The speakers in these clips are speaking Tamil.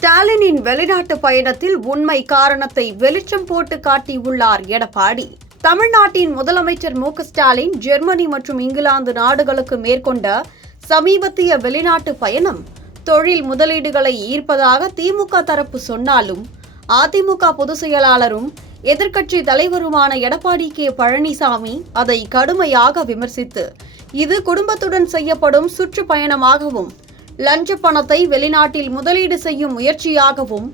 ஸ்டாலினின் வெளிநாட்டு பயணத்தில் உண்மை காரணத்தை வெளிச்சம் போட்டு காட்டியுள்ளார் எடப்பாடி. தமிழ்நாட்டின் முதலமைச்சர் ஸ்டாலின் ஜெர்மனி மற்றும் இங்கிலாந்து நாடுகளுக்கு மேற்கொண்ட சமீபத்திய வெளிநாட்டு பயணம் தொழில் முதலீடுகளை ஈர்ப்பதாக திமுக தரப்பு சொன்னாலும், அதிமுக பொதுச் செயலாளரும் எதிர்க்கட்சி தலைவருமான எடப்பாடி கே பழனிசாமி அதை கடுமையாக விமர்சித்து, இது குடும்பத்துடன் செய்யப்படும் சுற்றுப்பயணமாகவும், லஞ்ச பணத்தை வெளிநாட்டில் முதலீடு செய்யும் முயற்சியாகவும்,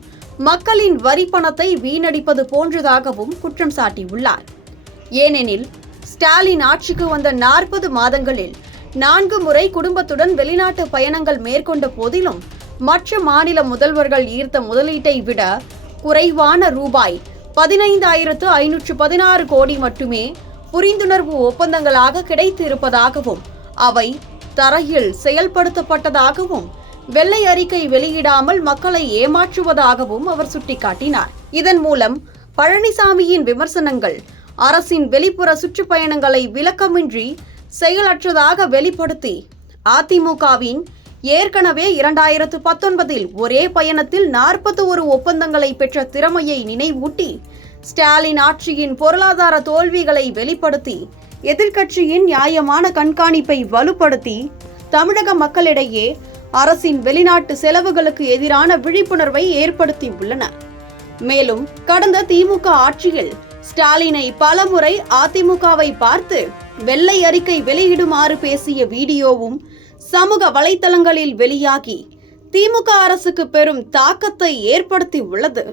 மக்களின் வரி பணத்தை வீணடிப்பது போன்றதாகவும் குற்றம் சாட்டியுள்ளார். ஏனெனில், ஸ்டாலின் ஆட்சிக்கு வந்த 40 மாதங்களில் 4 முறை குடும்பத்துடன் வெளிநாட்டு பயணங்கள் மேற்கொண்ட போதிலும், மற்ற மாநில முதல்வர்கள் ஈர்த்த முதலீட்டை விட குறைவான ரூபாய் 15,516 கோடி மட்டுமே புரிந்துணர்வு ஒப்பந்தங்களாக கிடைத்து இருப்பதாகவும், அவை தரையில் செயல்படுத்தப்பட்டதாகவும், வெள்ளை அறிக்கை வெளியிடாமல் மக்களை ஏமாற்றுவதாகவும் அவர் சுட்டிக்காட்டினார். இதன் மூலம் பழனிசாமியின் விமர்சனங்கள் அரசின் வெளிப்புற சுற்றுப்பயணங்களை விளக்கமின்றி செயலற்றதாக வெளிப்படுத்தி, அதிமுகவின் ஏற்கனவே 2019 ஒரே பயணத்தில் 41 ஒப்பந்தங்களை பெற்ற திறமையை நினைவூட்டி, ஸ்டாலின் ஆட்சியின் பொருளாதார தோல்விகளை வெளிப்படுத்தி, எதிர்க்கட்சியின் நியாயமான கண்காணிப்பை வலுப்படுத்தி, தமிழக மக்களிடையே அரசின் வெளிநாட்டு செலவுகளுக்கு எதிரான விழிப்புணர்வை ஏற்படுத்தியுள்ளனர். மேலும் கடந்த திமுக ஆட்சியில் ஸ்டாலினை பலமுறை அதிமுகவை பார்த்து வெள்ளை அறிக்கை வெளியிடுமாறு பேசிய வீடியோவும் சமூக வலைதளங்களில் வெளியாகி திமுக அரசுக்கு பெரும் தாக்கத்தை ஏற்படுத்தியுள்ளது.